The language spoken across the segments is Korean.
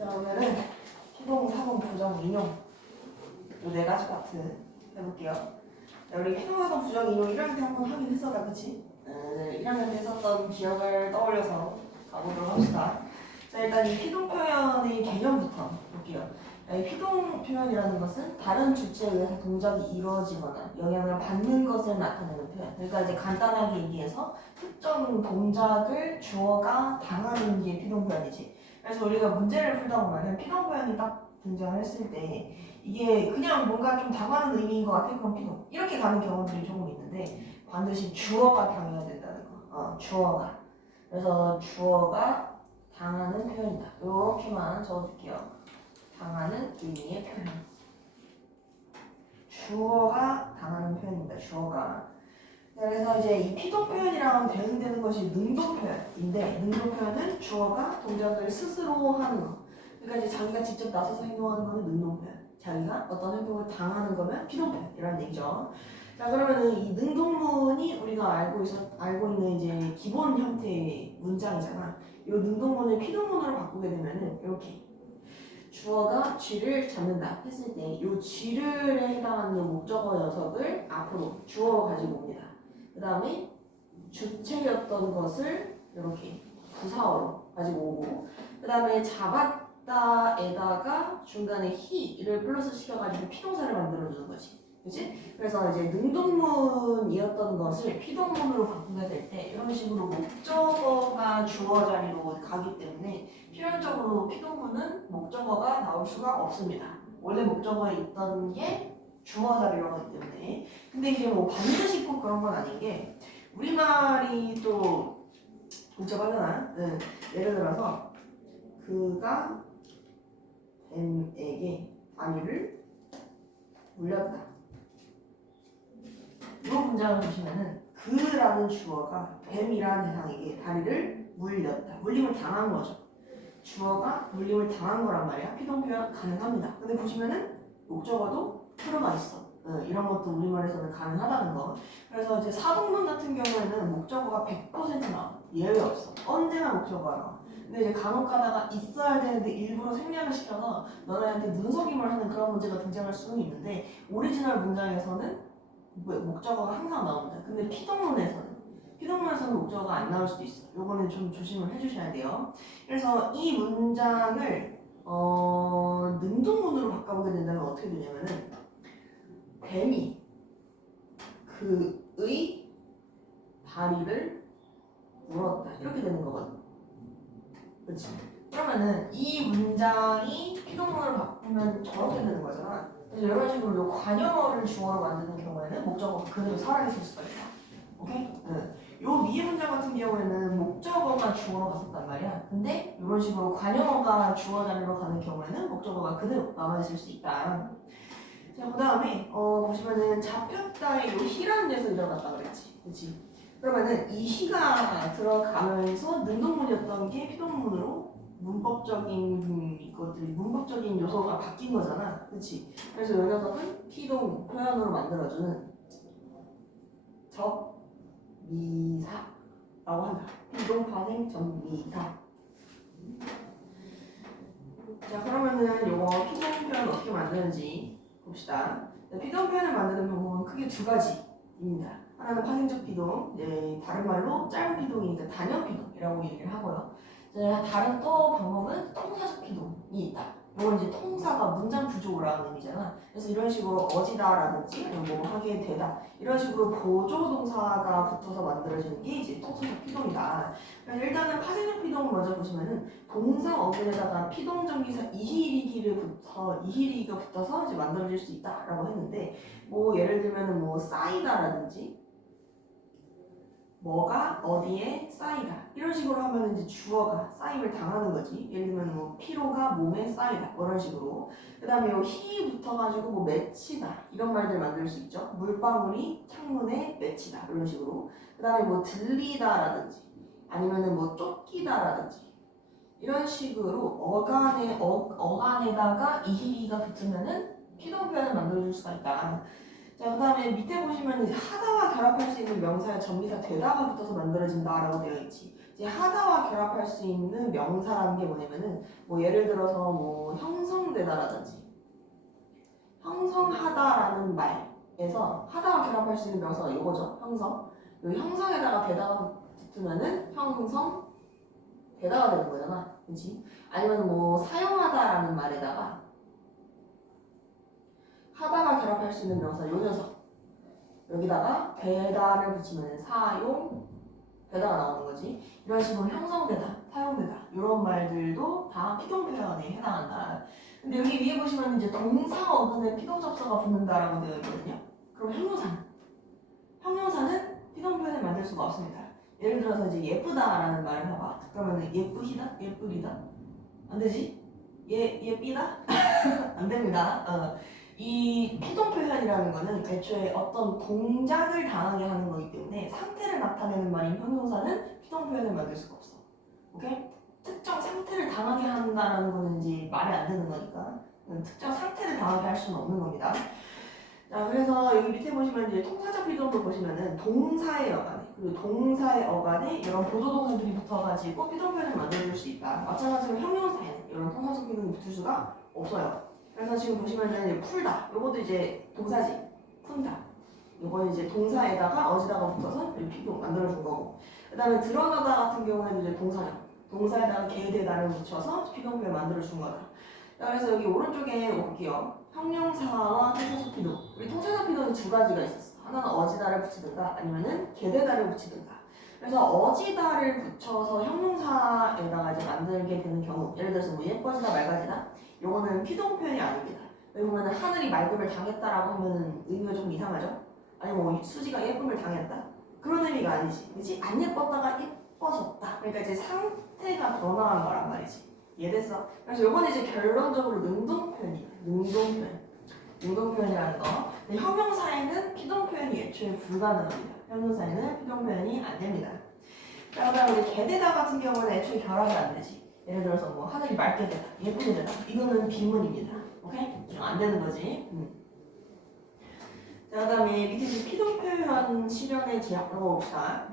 자, 오늘은 피동, 사동, 부정, 인용 요 네 가지 파트 해볼게요. 자, 우리 피동, 사동, 부정, 인용 1학년 때 한번 하긴 했었다, 그치? 네, 1학년 때 했었던 기억을 떠올려서 가보도록 합시다. 자, 일단 이 피동 표현의 개념부터 볼게요. 이 피동 표현이라는 것은 다른 주체에 의해서 동작이 이루어지거나 영향을 받는 것을 나타내는 표현. 그러니까 이제 간단하게 얘기해서 특정 동작을 주어가 당하는 게 피동 표현이지. 그래서 우리가 문제를 풀다 보면 피동 표현이 딱 등장했을 때 이게 그냥 뭔가 좀 당하는 의미인 것 같아. 그럼 피동. 이렇게 가는 경우들이 조금 있는데 반드시 주어가 당해야 된다는 거. 주어가. 그래서 주어가 당하는 표현이다. 이렇게만 적어줄게요. 당하는 의미의 표현. 주어가 당하는 표현입니다. 주어가. 그래서 이제 이 피동 표현이랑 대응되는 것이 능동 표현인데, 능동 표현은 주어가 동작을 스스로 하는 거. 그러니까 이제 자기가 직접 나서서 행동하는 거는 능동 표현. 자기가 어떤 행동을 당하는 거면 피동 표현이라는 얘기죠. 자, 그러면은 이 능동문이 우리가 알고 있는 이제 기본 형태의 문장이잖아. 이 능동문을 피동문으로 바꾸게 되면은 이렇게 주어가 쥐를 잡는다 했을 때 이 쥐를에 해당하는 목적어 녀석을 앞으로 주어로 가지고 옵니다. 그 다음에 주체였던 것을 이렇게 부사어로 가지고 오고, 그 다음에 잡았다에다가 중간에 히를 플러스 시켜가지고 피동사를 만들어주는 거지. 그치? 그래서 이제 능동문이었던 것을 피동문으로 바꾸게 될 때 이런 식으로 목적어가 주어 자리로 가기 때문에 필연적으로 피동문은 목적어가 나올 수가 없습니다. 원래 목적어에 있던 게 주어 자리로 가기 때문에. 근데 이게 뭐 반드시 꼭 그런 건 아닌 게 우리말이 또 복잡하잖아. 예를 들어서 그가 뱀에게 다리를 물렸다. 이 문장을 보시면은 그라는 주어가 뱀이라는 대상에게 다리를 물렸다. 물림을 당한 거죠. 주어가 물림을 당한 거란 말이야. 피동 표현 가능합니다. 근데 보시면은 목적어도 들어가 있어. 이런 것도 우리말에서는 가능하다는 거. 그래서 이제 사동문 같은 경우에는 목적어가 100% 나와. 예외 없어. 언제나 목적어가 나와. 근데 이제 간혹 가다가 있어야 되는데 일부러 생략을 시켜서 너네한테 눈속임을 하는 그런 문제가 등장할 수는 있는데 오리지널 문장에서는 목적어가 항상 나옵니다. 근데 피동문에서는 목적어가 안 나올 수도 있어. 요거는 좀 조심을 해주셔야 돼요. 그래서 이 문장을 능동문으로 바꿔보게 된다면 어떻게 되냐면은 뱀이 그의 다리를 물었다 이렇게 되는 거거든. 그렇지? 그러면은 이 문장이 피동문으로 바꾸면 저렇게 되는 거잖아. 그래서 이런 식으로 요 관용어를 주어로 만드는 경우에는 목적어가 그대로 살아있을 수가 있다. 오케이? 요 위에 문장 같은 경우에는 목적어가 주어로 갔었단 말이야. 근데 이런 식으로 관용어가 주어 자리로 가는 경우에는 목적어가 그대로 남아있을 수 있다. 자, 그 다음에 보시면은 잡혔다의 요 히라는 데서 일어났다 그랬지. 그치? 그러면은 이 히가 들어가면서 능동문이었던 게 피동문으로 문법적인 요소가 바뀐 거잖아. 그치? 그래서 이 녀석은 피동 표현으로 만들어주는 접미사라고 한다. 피동 파생 접미사. 자, 그러면은 요거 피동 표현 어떻게 만드는지 봅시다. 피동 표현을 만드는 방법은 크게 두 가지입니다. 하나는 파생적 피동, 다른 말로 짧은 피동이니까 단연 피동이라고 얘기를 하고요. 다른 또 방법은 통사적 피동이 있다. 이건 이제 통사가 문장 구조라는 의미잖아. 그래서 이런 식으로 어지다라든지 뭐 하게 되다 이런 식으로 보조 동사가 붙어서 만들어지는 게 이제 통사적 피동이다. 그래서 일단은 파생적 피동을 먼저 보시면은 동사 어근에다가 피동정비사 이히리기가 붙어서 이제 만들어질 수 있다라고 했는데 뭐 예를 들면은 뭐 쌓이다라든지 뭐가 어디에 쌓이다 이런 식으로 하면 이제 주어가 쌓임을 당하는 거지. 예를 들면 뭐 피로가 몸에 쌓이다 이런 식으로. 그 다음에 요 힘이 붙어가지고 뭐 맺히다 이런 말들 만들 수 있죠. 물방울이 창문에 맺히다 이런 식으로. 그 다음에 뭐 들리다라든지 아니면은 뭐 쫓기다라든지 이런 식으로 어간에다가 이히리가 붙으면은 피동 표현을 만들어줄 수가 있다. 자, 그 다음에 밑에 보시면 이제 하다와 결합할 수 있는 명사의 접미사 되다가 붙어서 만들어진다라고 되어 있지. 이제 하다와 결합할 수 있는 명사라는 게 뭐냐면은 뭐 예를 들어서 뭐 형성되다라든지 형성하다라는 말에서 하다와 결합할 수 있는 명사가 이거죠. 형성. 이 형성에다가 대다가 붙으면은 형성 대다가 되는 거잖아. 그렇지? 아니면 뭐 사용하다라는 말에다가 하다가 결합할 수 있는 명사 요 녀석 여기다가 대다를 붙이면 사용 대다가 나오는 거지. 이런 식으로 형성되다, 사용되다 이런 말들도 다 피동 표현에 해당한다. 근데 여기 위에 보시면 이제 동사 어근에 피동 접사가 붙는다라고 되어 있거든요. 그럼 형용사는 피동 표현을 만들 수가 없습니다. 예를 들어서 이제 예쁘다라는 말을 봐봐. 그러면 예쁘시다, 예쁘리다 안 되지? 예삐다 안 됩니다. 이 피동 표현이라는 거는 애초에 어떤 동작을 당하게 하는 거기 때문에 상태를 나타내는 말인 형용사는 피동 표현을 만들 수가 없어. 오케이? 특정 상태를 당하게 한다라는 거는 이제 말이 안 되는 거니까 특정 상태를 당하게 할 수는 없는 겁니다. 자, 그래서 여기 밑에 보시면 이제 통사적 피동도 보시면은 동사의 어간에 그리고 동사의 어간에 이런 보조동사들이 붙어가지고 피동 표현을 만들어줄 수 있다. 마찬가지로 형용사에는 이런 통사적 피동이 붙을 수가 없어요. 그래서 지금 보시면은 풀다 요것도 이제 동사지 푼다 요거는 이제 동사에다가 어지다가 붙어서 피동 만들어준 거고 그 다음에 드러나다 같은 경우에는 이제 동사에다가 개대다를 붙여서 피동 표현 만들어준 거다. 자, 그래서 여기 오른쪽에 볼게요. 형용사와 통사적 피동 우리 통사적 피동이 두 가지가 있었어. 하나는 어지다를 붙이든가 아니면은 개대다를 붙이든가. 그래서 어지다를 붙여서 형용사에다가 이제 만들게 되는 경우 예를 들어서 뭐 예뻐지다 맑아지다 요거는 피동 표현이 아닙니다. 여기 보면은 하늘이 맑음을 당했다라고 하면은 의미가 좀 이상하죠? 아니 뭐 수지가 예쁨을 당했다? 그런 의미가 아니지. 그치? 안 예뻤다가 예뻐졌다. 그러니까 이제 상태가 변화한 거란 말이지. 이해됐어? 그래서 요거는 이제 결론적으로 능동 표현이야. 능동 표현이라는 거. 근데 형용사에는 피동 표현이 애초에 불가능합니다. 형용사에는 피동 표현이 안 됩니다. 자, 그다음 우리 개되다 같은 경우는 애초에 결합이 안 되지. 예를 들어서 뭐 하늘이 맑게 되다, 예쁘게 되다. 이거는 비문입니다. 오케이? 이거 안 되는 거지. 자, 그다음에 밑에 피동 표현 실현의 제약으로 봅시다.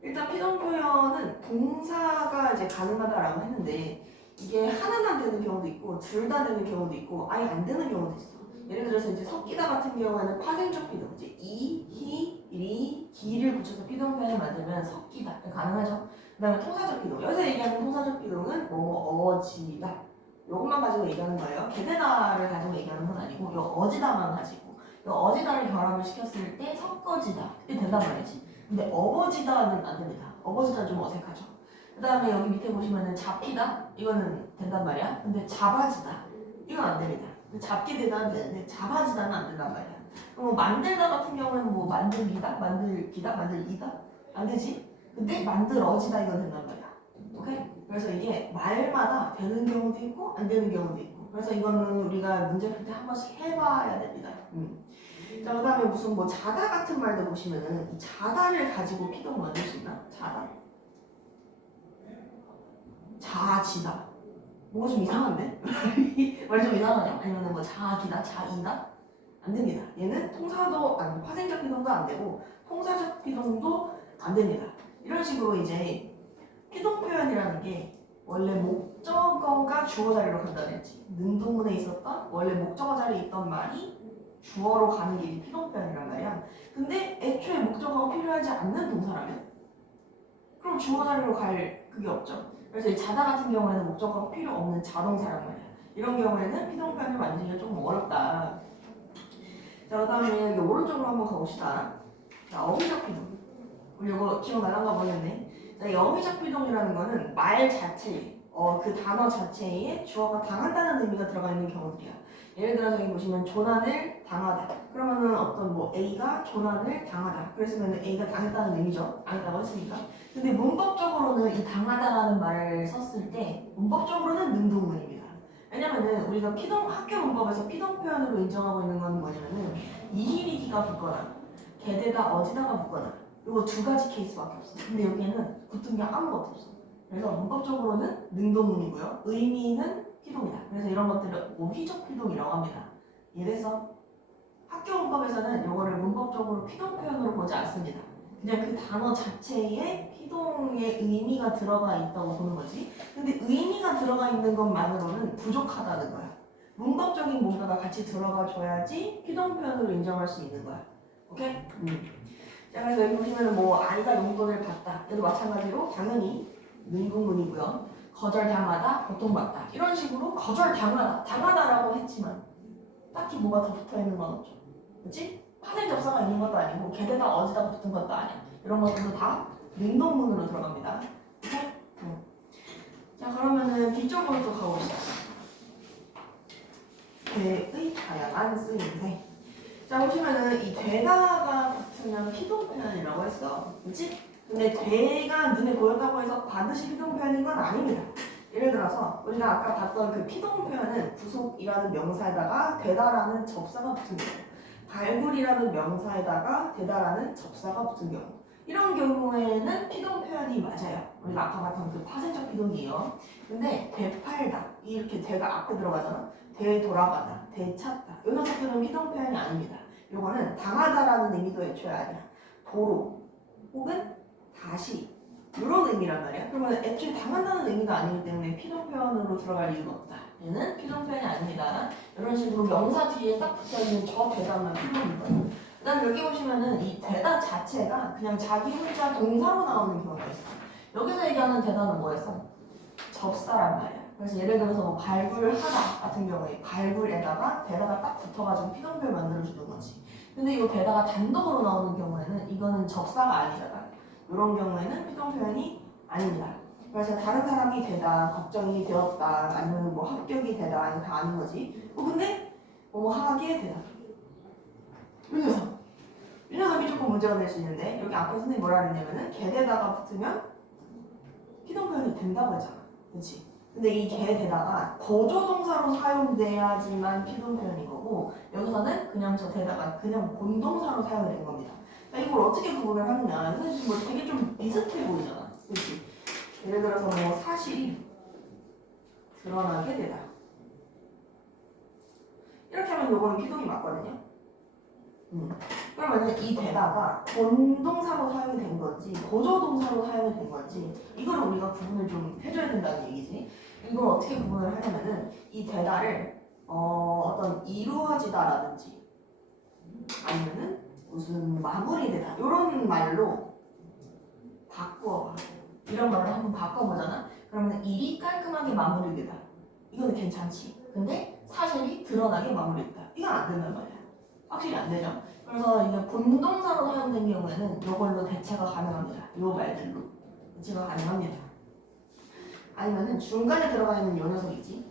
일단 피동 표현은 동사가 이제 가능하다라고 했는데 이게 하나만 되는 경우도 있고 둘 다 되는 경우도 있고 아예 안 되는 경우도 있어. 예를 들어서 이제 섞이다 같은 경우에는 파생적 피동, 이제 이, 히, 리, 기를 붙여서 피동 표현을 만들면 섞이다 가능하죠. 그다음에 통사적 피동. 여기서 얘기하는 통사적 피동은 뭐 어지다. 요것만 가지고 얘기하는 거예요. 게데다를 가지고 얘기하는 건 아니고 요 어지다만 가지고 요 어지다를 결합을 시켰을 때 섞어지다 이게 된단 말이지. 근데 어버지다는 안 됩니다. 어버지다는 좀 어색하죠. 그 다음에 여기 밑에 보시면은 잡히다 이거는 된단 말이야. 근데 잡아지다 이건 안 됩니다. 잡게 되다는 되는데 잡아지다는 안 된단 말이야. 그럼 만들다 같은 경우는 뭐 만들기다, 만들기다, 만들기다 안 되지. 근데 만들어지다 이건 된단 말이야. 오케이? 그래서 이게 말마다 되는 경우도 있고 안 되는 경우도 있고. 그래서 이거는 우리가 문제 풀 때 한 번씩 해봐야 됩니다. 자, 그 다음에 무슨 뭐 자다 같은 말도 보시면은 이 자다를 가지고 피동 만들 수 있나? 자다. 자지다. 뭔가 좀 이상한데? 말이 좀 이상하죠? 아니면 뭐 자기다, 자이다? 안 됩니다. 얘는 통사도 아니 파생적 피동도 안 되고 통사적 피동도 안 됩니다. 이런 식으로 이제 피동 표현이라는 게 원래 목적어가 주어 자리로 간다고 했지. 능동문에 있었던 원래 목적어 자리에 있던 말이 주어로 가는 게 피동 표현이란 말이야. 근데 애초에 목적어가 필요하지 않는 동사라면 그럼 주어 자리로 갈 그게 없죠. 그래서 이 자다 같은 경우에는 목적어가 필요 없는 자동사란 말이야. 이런 경우에는 피동 표현을 만들기가 좀 어렵다. 자, 그 다음에 여기 오른쪽으로 한번 가봅시다. 자, 어휘적 피동. 우리 이거 기억나는가 모르겠네. 자, 이 어휘적 피동이라는 거는 말 자체에 그 단어 자체에 주어가 당한다는 의미가 들어가 있는 경우들이야. 예를 들어서 여기 보시면 조난을 당하다. 그러면은 어떤 뭐 A가 조난을 당하다. 그랬으면 A가 당했다는 의미죠. 당했다고 했으니까. 근데 문법적으로는 이 당하다라는 말을 썼을 때 문법적으로는 능동문입니다. 왜냐면은 우리가 학교 문법에서 피동 표현으로 인정하고 있는 건 뭐냐면은 이히리기가 붙거나 게대다 어지다가 붙거나 이거 두 가지 케이스밖에 없어. 근데 여기에는 붙은 게 아무것도 없어. 그래서 문법적으로는 능동문이고요. 의미는 피동이다. 그래서 이런 것들을 어휘적 피동이라고 합니다. 이래서 학교 문법에서는 이거를 문법적으로 피동 표현으로 보지 않습니다. 그냥 그 단어 자체의 피동의 의미가 들어가 있다고 보는 거지. 근데 의미가 들어가 있는 것만으로는 부족하다는 거야. 문법적인 뭔가가 같이 들어가 줘야지 피동 표현으로 인정할 수 있는 거야. 오케이? 자, 그래서 여기 보시면은 뭐 아이가 용돈을 받다. 얘도 마찬가지로 당연히 능구문이고요. 거절당하다, 고통받다. 이런 식으로 거절당하다, 당하다라고 했지만 딱히 뭐가 더 붙어 있는 건 없죠. 그렇지? 파생 접사가 있는 것도 아니고 게다가 어디다가 붙은 것도 아니야. 이런 것들도 다 능동문으로 들어갑니다. 오케이? 자, 그러면은 뒤쪽으로 또 가봅시다. 되의 다양한 쓰임새. 자, 보시면은 이 되다가 붙으면 피동 표현이라고 했어. 그치? 근데 되가 눈에 보였다고 해서 반드시 피동 표현인 건 아닙니다. 예를 들어서 우리가 아까 봤던 그 피동 표현은 부속이라는 명사에다가 되다라는 접사가 붙은 경우, 발굴이라는 명사에다가 되다라는 접사가 붙은 경우, 이런 경우에는 피동 표현이 맞아요. 우리가 아까 봤던 그 파생적 피동이에요. 근데 되팔다 이렇게 되가 앞에 들어가잖아. 되돌아가다, 되찾다 이 녀석들은 피동 표현이 아닙니다. 이거는 당하다라는 의미도 애초에 아니야. 도로 혹은 다시 이런 의미란 말이야. 그러면 애초에 당한다는 의미가 아니기 때문에 피동 표현으로 들어갈 이유가 없다. 얘는 피동 표현이 아닙니다. 이런 식으로 명사 뒤에 딱 붙어있는 저 되다만 피동인 거예요. 그 다음에 여기 보시면은 이 되다 자체가 그냥 자기 혼자 동사로 나오는 경우가 있어. 여기서 얘기하는 되다는 뭐였어? 접사란 말이야. 그래서 예를 들어서 뭐 발굴하다 같은 경우에 발굴에다가 되다가 딱 붙어가지고 피동 표현 만들어주는 거지. 근데 이거 되다가 단독으로 나오는 경우에는 이거는 접사가 아니잖아. 이런 경우에는 피동 표현이 아닙니다. 그래서 다른 사람이 되다, 걱정이 되었다, 아니면 뭐 합격이 되다, 아니면 다 아는 거지. 근데 뭐 하게 되다. 이 녀석이 조금 문제가 될 수 있는데 여기 앞에 선생님이 뭐라 그랬냐면은 개되다가 붙으면 피동 표현이 된다고 했잖아. 그렇지? 근데 이 개되다가 보조동사로 사용돼야지만 피동 표현인 거고 여기서는 그냥 저 되다가 그냥 본동사로 사용이 된 겁니다. 이걸 어떻게 구분을 하느냐. 사실 뭐 되게 좀 비슷해 보이잖아. 그렇지? 예를 들어서 뭐 사실이 드러나게 되다. 이렇게 하면 요거는 피동이 맞거든요. 그러면 이 되다가 본동사로 사용이 된 건지 보조동사로 사용이 된 건지 이걸 우리가 구분을 좀 해줘야 된다는 얘기지. 이걸 어떻게 구분을 하냐면은 이 되다를 어떤 이루어지다라든지 아니면은 무슨 마무리되다 이런 말로 바꿔봐. 이런 말을 한번 바꿔보잖아. 그러면 일이 깔끔하게 마무리되다. 이거는 괜찮지. 근데 사실이 드러나게 마무리됐다. 이건 안 된단 말이야. 확실히 안 되죠. 그래서 이게 본동사로 사용된 경우에는 이걸로 대체가 가능합니다. 이 말들로 대체가 가능합니다. 아니면은 중간에 들어가 있는 이 녀석이지.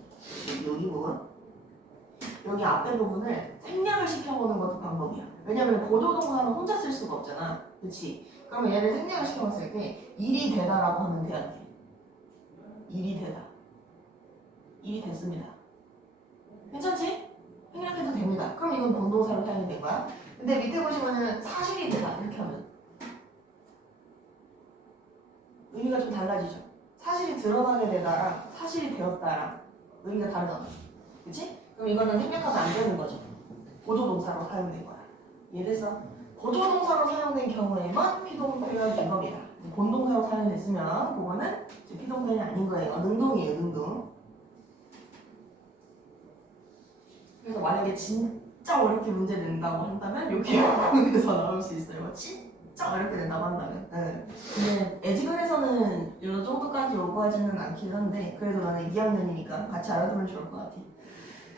여기 부분. 여기 앞에 부분을 생략을 시켜보는 것도 방법이야. 왜냐면 보조동사는 혼자 쓸 수가 없잖아. 그치? 그러면 얘를 생략을 시켜봤을 때 일이 되다라고 하면 돼야 돼. 일이 되다. 일이 됐습니다. 괜찮지? 생략해도 됩니다. 그럼 이건 본동사로 사용이 된 거야. 근데 밑에 보시면은 사실이 되다 이렇게 하면 의미가 좀 달라지죠. 사실이 드러나게 되다랑 사실이 되었다랑 의미가 다르잖아. 그치? 그럼 이거는 생략하면 안 되는 거죠. 보조동사로 사용된 거야. 이해됐어? 보조동사로 사용된 경우에만 피동 표현인 겁니다. 본동사로 사용됐으면 그거는 피동 표현이 아닌 거예요. 능동이에요, 능동. 그래서 만약에 진짜 어렵게 문제 낸다고 한다면 이렇게 부분에서 나올 수 있어요. 진짜 어렵게 낸다고 한다면. 네. 근데 에지글에서는 이 정도까지 요구하지는 않긴 한데 그래도 나는 2학년이니까 같이 알아두면 좋을 것 같아.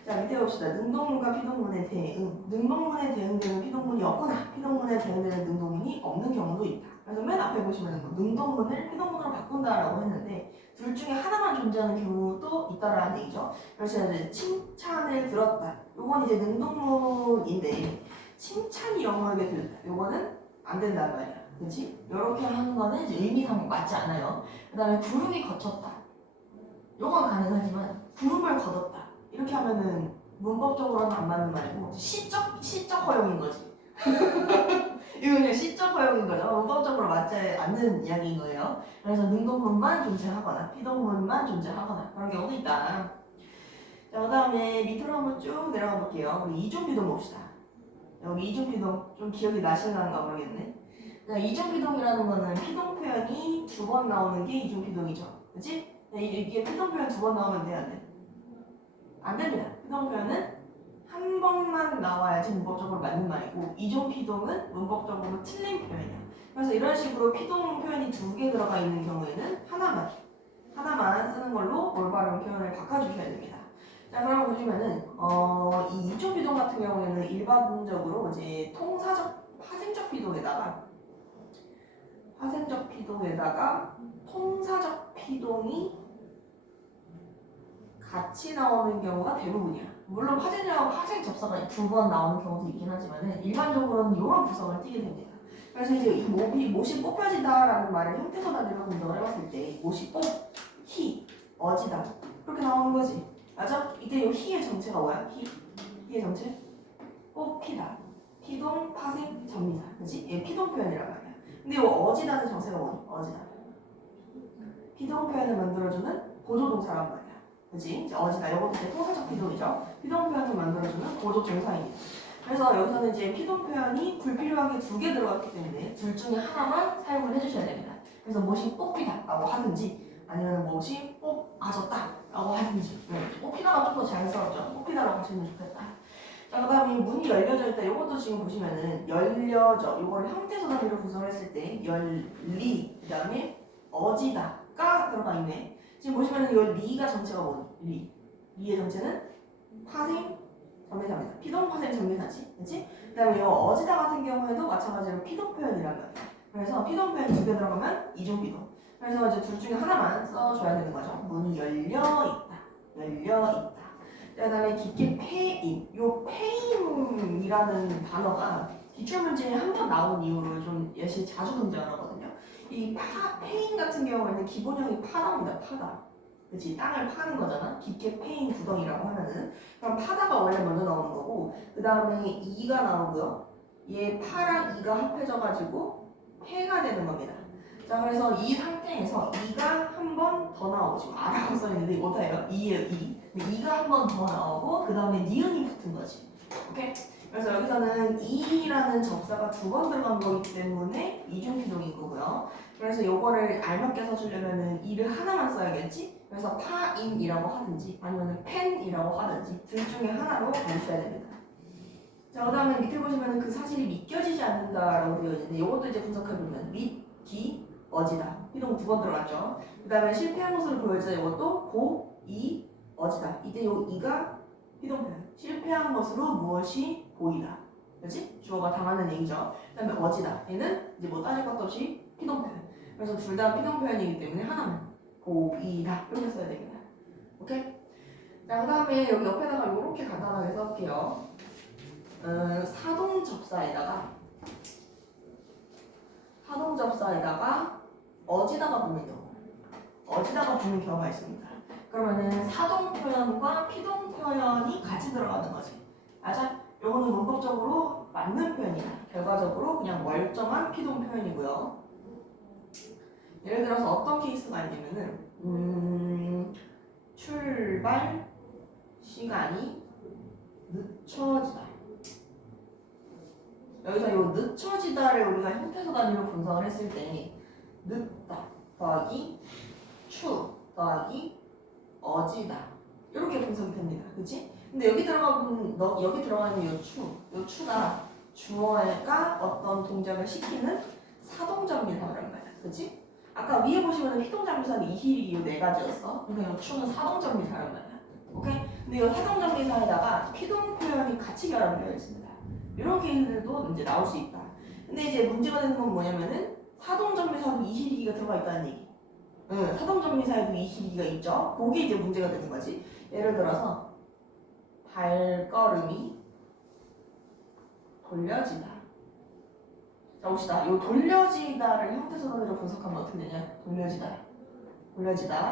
자, 밑에 봅시다. 능동문과 피동문의 대응. 능동문에 대응되는 피동문이 없거나 피동문에 대응되는 능동문이 없는 경우도 있다. 그래서 맨 앞에 보시면 능동문을 피동문으로 바꾼다라고 했는데 둘 중에 하나만 존재하는 경우도 있다라는 얘기죠. 그래서 이제 칭찬을 들었다. 요건 이제 능동문인데 칭찬이 영어하게 들었다. 요거는 안 된다는 말이야. 그렇지? 이렇게 하는 거는 이제 의미상 맞지 않아요. 그 다음에 구름이 거쳤다. 요건 가능하지만 구름을 거뒀다. 이렇게 하면은 문법적으로는 안 맞는 말이고 시적 허용인 거지. 이거 그냥 시적 허용인 거죠. 문법적으로 맞지 않는 이야기인 거예요. 그래서 능동문만 존재하거나 피동문만 존재하거나 그런 경우도 있다. 자, 그 다음에 밑으로 한번 쭉 내려가 볼게요. 우리 이중피동 봅시다. 여기 이중피동 좀 기억이 나실란가 모르겠네. 이중피동이라는 거는 피동 표현이 두 번 나오는 게 이중피동이죠. 그치? 이게 피동 표현 두 번 나오면 돼야 돼. 안 됩니다. 피동 표현은 한 번만 나와야지 문법적으로 맞는 말이고 이중피동은 문법적으로 틀린 표현이야. 그래서 이런 식으로 피동 표현이 두 개 들어가 있는 경우에는 하나만 쓰는 걸로 올바른 표현을 바꿔주셔야 됩니다. 자, 그럼 보시면은 이 이중피동 같은 경우에는 일반적으로 이제 화생적 피동에다가 통사적 피동이 같이 나오는 경우가 대부분이야. 물론 화생 접사가 두 번 나오는 경우도 있긴 하지만은 일반적으로는 이런 구성을 띠게 됩니다. 그래서 이제 이 못이 뽑혀지다라는 말을 형태소 단위로 분석을 해봤을 때 못이 어지다 그렇게 나오는 거지. 맞아? 이때 이 희의 정체가 뭐야? 희의 정체? 뽑히다. 피동, 파생, 전미사. 그치? 얘 피동 표현이란 말이야. 근데 이 어지다는 정체가 뭐니? 어지다. 피동 표현을 만들어주는 보조동사란 말이야. 그치? 이제 어지다. 이것도 이제 통사적 피동이죠. 피동 표현을 만들어주는 보조동사입니다. 그래서 여기서는 이제 피동 표현이 불필요하게 두 개 들어갔기 때문에 둘 중에 하나만 사용을 해주셔야 됩니다. 그래서 못이 뽑히다 라고 하든지 아니면 못이 뽑아졌다 라고 하든지. 뽑히다가 좀 더 자연스럽죠. 뽑히다라고 하시면 좋겠다. 자, 그 다음에 문이 열려져 있다. 이것도 지금 보시면은 열려져. 이거를 형태소 단위로 구성했을 때 열리, 그 다음에 어지다가 들어가 있네. 지금 보시면은 이 리가 정체가 뭐니? 리의 정체는 파생, 전미사입니다. 피동, 파생, 전미사지. 그치? 그 다음에 이 어지다 같은 경우에도 마찬가지로 피동 표현이란 말이야. 그래서 피동 표현 두 개 들어가면 이중피동. 그래서 이제 둘 중에 하나만 써줘야 되는 거죠. 문이 열려있다. 그 다음에 깊게 패인. 요 패인이라는 단어가 기출문제에 한 번 나온 이후로 좀 예시 자주 등장하거든요. 이 패인 같은 경우에는 기본형이 파다입니다. 파다. 그치? 땅을 파는 거잖아. 깊게 패인 구덩이라고 하면은. 그럼 파다가 원래 먼저 나오는 거고, 그 다음에 이가 나오고요. 얘 파랑 이가 합해져가지고 패가 되는 겁니다. 자, 그래서 이 상태에서 이가 한 번 더 나오고, 지금 아라고 써있는데 이거 어때요? 이에요, 이. 이가 한 번 더 나오고, 그 다음에 니은이 붙은 거지. 오케이? 그래서 여기서는 이라는 접사가 두 번 들어간 거기 때문에 이중피동인 거고요. 그래서 요거를 알맞게 써주려면은 이를 하나만 써야겠지? 그래서 파인이라고 하든지 아니면 펜이라고 하든지 둘 중에 하나로 가주셔야 됩니다. 자, 그 다음에 밑에 보시면은 그 사실이 믿겨지지 않는다라고 되어 있는데 이것도 이제 분석해보면 믿기, 어지다. 피동 두 번 들어갔죠. 그 다음에 실패한 것으로 보여져 이것도 고, 이, 어지다. 이때 요 이가 피동 표현. 실패한 것으로 무엇이 보이다. 그렇지? 주어가 당하는 얘기죠. 그 다음에 어지다. 얘는 이제 뭐 따질 것도 없이 피동 표현. 그래서 둘 다 피동 표현이기 때문에 하나만 보이다. 이렇게 써야 됩니다. 오케이? 자, 그 다음에 여기 옆에다가 이렇게 간단하게 써볼게요. 사동 접사에다가 어지다가 붙는 경우가 있습니다. 그러면은 사동 표현과 피동 표현이 같이 들어가는 거지. 맞아? 요거는 문법적으로 맞는 표현이야. 결과적으로 그냥 멀쩡한 피동 표현이고요. 예를 들어서 어떤 케이스가 있냐면은 출발 시간이 늦춰지다. 여기서 요 늦춰지다를 우리가 형태소 단위로 분석을 했을 때 늦다 더하기 추 더하기 어지다 이렇게 분석이 됩니다. 그치? 근데 여기 들어가 있는 요 추가 주어가 어떤 동작을 시키는 사동정미사란 말이야. 그치? 아까 위에 보시면 피동정미사는 이힐이 요 네 가지였어. 그러니까 요 추는 사동정미사란 말이야. 오케이? 근데 요 사동정미사에다가 피동 표현이 같이 결합되어 있습니다. 이런 케이스들도 이제 나올 수 있다. 근데 이제 문제가 되는 건 뭐냐면은 사동정미사도 이힐이가 들어가 있다는 얘기. 사동정미사에도 이힐이가 있죠. 그게 이제 문제가 되는 거지. 예를 들어서 발걸음이 돌려지다. 자, 봅시다. 이 돌려지다를 형태소단으로 분석하면 어떻게 되냐? 돌려지다.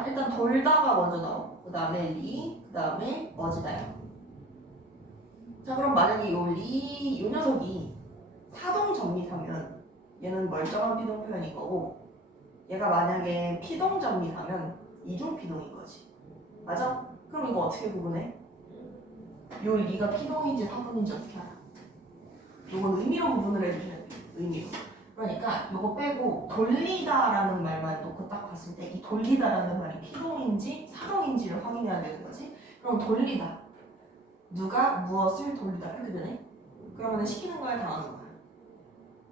일단 돌다가 먼저 나오고, 그 다음에 그 다음에 어지다요. 자, 그럼 만약에 요 녀석이 사동정미사면 얘는 멀쩡한 피동 표현인 거고, 얘가 만약에 피동정미사면 이중피동인 거지. 맞아? 그럼 이거 어떻게 구분해? 요 리가 피동인지 사분인지 어떻게 알아? 요건 의미로 구분을 해주셔야 돼요. 의미로. 그러니까 요거 빼고 돌리다라는 말만 놓고 딱 봤을 때 이 돌리다라는 말이 피동인지 사동인지를 확인해야 되는 거지. 그럼 돌리다. 누가 무엇을 돌리다 이렇게 되네. 그러면 시키는 거야 당하는 거야?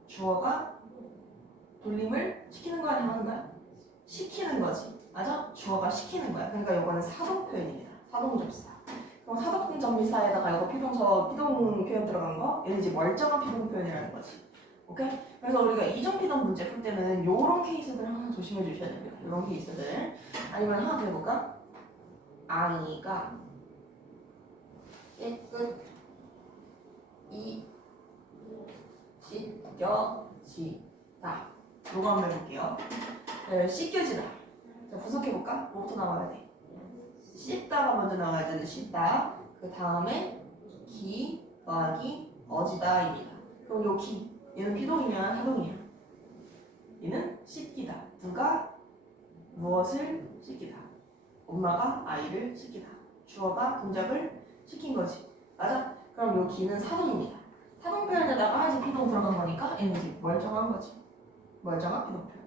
주어가 돌림을 시키는 거야 당하는 거야? 시키는 거지. 맞아? 주어가 시키는 거야. 그러니까 요거는 사동 표현입니다. 사동 접사. 그럼 사동 접미사에다가 이거 피동 표현 들어간 거 얘는 이제 멀쩡한 피동 표현이라는 거지. 오케이? 그래서 우리가 이중 피동 문제 풀 때는 요런 케이스들 항상 조심해 주셔야 됩니다. 요런 케이스들. 아니면 하나 더 해볼까? 아이가 깨끗이 씻겨지다. 요거 한번 해볼게요. 네, 씻겨지다. 자, 분석해볼까? 뭐부터 나와야 돼? 씻다가 먼저 나와야 되는 씻다. 그 다음에 기, 더하기, 어지다입니다. 그럼 요 기, 얘는 피동이냐 하동이야? 얘는 씻기다. 누가 무엇을 씻기다. 엄마가 아이를 씻기다. 주어가 동작을 시킨 거지. 맞아? 그럼 요 기는 사동입니다. 사동 표현에다가 하지 피동 들어간 거니까 얘는 이제 멀쩡한 거지. 멀쩡한 피동 표현.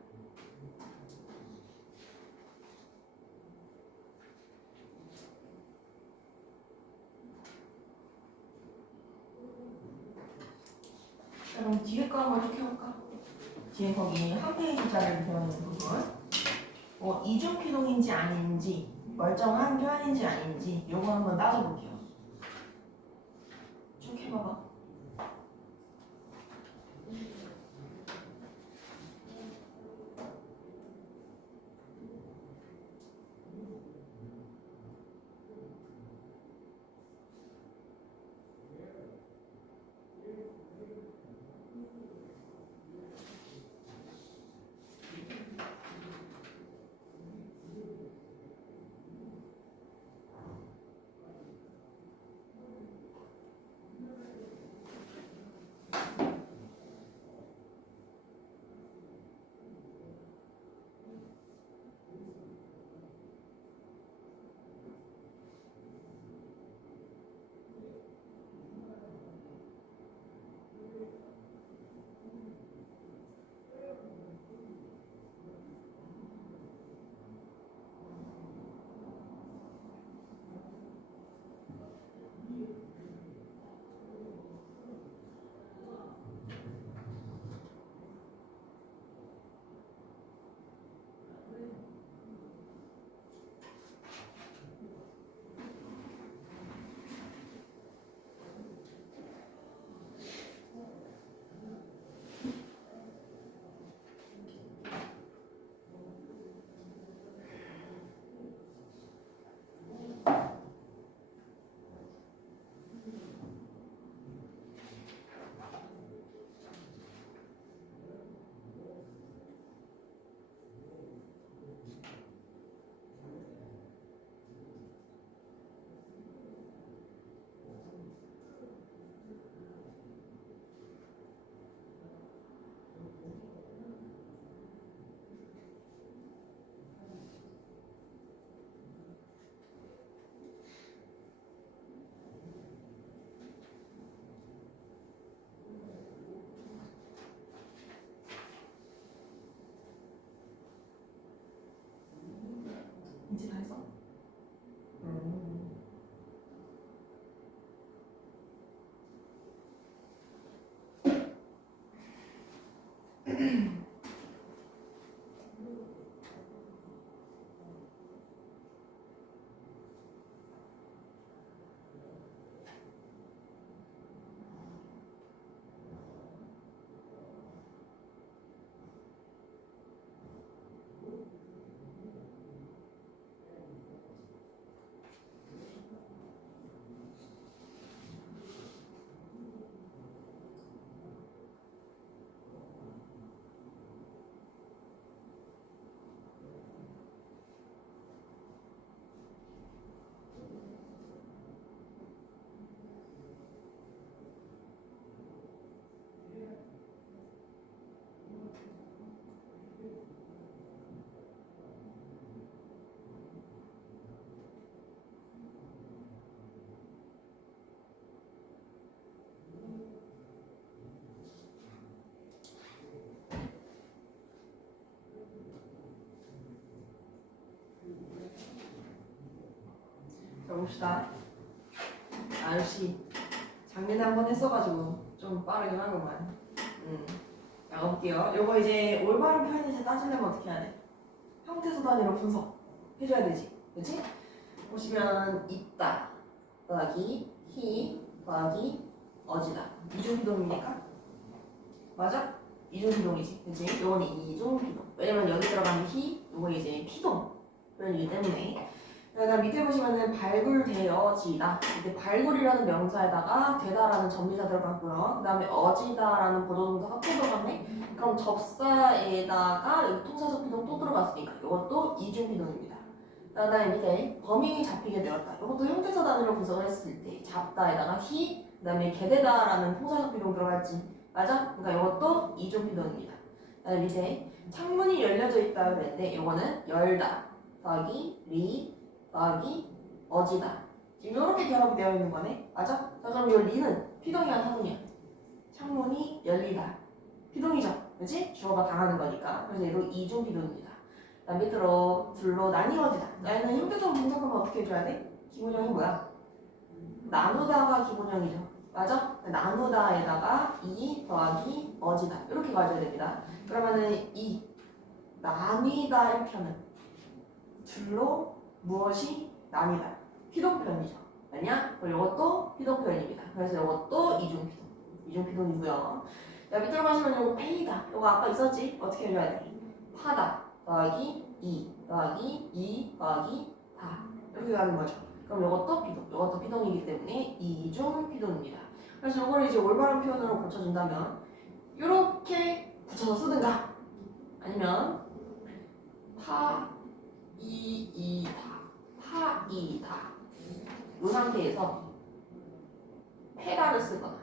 그럼 뒤에 거 한번 쭉 해볼까? 뒤에 거기 한 페이지짜리를 배워있는 부분 이중 피동인지 아닌지 멀쩡한 표현인지 아닌지 요거 한번 따져볼게요. 쭉 해봐봐. 자 봅시다. 아저씨 작년에 한 번 했어가지고 좀 빠르긴 하구만. 자 가볼게요. 요거 이제 올바른 표현인지 따지려면 어떻게 해야 돼? 형태소 단위로 분석해줘야 되지. 그치? 보시면 있다 더하기 히 더하기 어지다. 이중비동입니까? 맞아? 이중비동이지. 그치? 요거는 이중비동. 왜냐면 여기 들어가는 히, 요거 이제 피동 표현이기 때문에. 그다음 밑에 보시면은 발굴되어지다. 이때 발굴이라는 명사에다가 되다라는 전미사 들어갔고요. 그 다음에 어지다라는 보조동사가 또 들어갔네. 그럼 접사에다가 여기 통사적 비동 또 들어갔으니까 이것도 이중비동입니다. 그다음에 밑에 범인이 잡히게 되었다. 이것도 형태서 단위로 분석을 했을 때 잡다에다가 히, 그다음에 게되다라는 통사적 비동 들어갔지. 맞아? 그러니까 이것도 이중비동입니다. 그다음에 밑에 창문이 열려져 있다 그럴 때 이거는 열다 더하기 리 더하기 어지다. 지금 이렇게 결합이 되어 있는 거네. 맞아? 자 그럼 이 리는 피동이야 타동이야? 창문이 열리다. 피동이죠. 그치? 주어가 당하는 거니까. 그래서 얘도 이중 피동입니다. 그다음 밑으로 둘로 나뉘어지다. 나는 형태성 분석하면 어떻게 해줘야 돼? 기본형이 뭐야? 나누다가 기본형이죠. 맞아? 나누다에다가 이 더하기 어지다. 이렇게 가져야 됩니다. 그러면은 이 나뉘다 이렇게 하면 둘로 무엇이 나뉘다. 피동 표현이죠. 아니야? 그리고 이것도 피동 표현입니다. 그래서 이것도 이중피동. 이중피동이고요. 자, 밑으로 가시면 이거 페이다. 이거 아까 있었지? 어떻게 해줘야 돼? 파다 더하기 이 더하기 이 더하기 다. 이렇게 가는 거죠. 그럼 이것도 피동. 이것도 피동이기 때문에 이중피동입니다. 그래서 이걸 이제 올바른 표현으로 고쳐준다면 이렇게 붙여서 쓰든가 아니면 파이이다. 파이다. 이 상태에서 페다를 쓰거나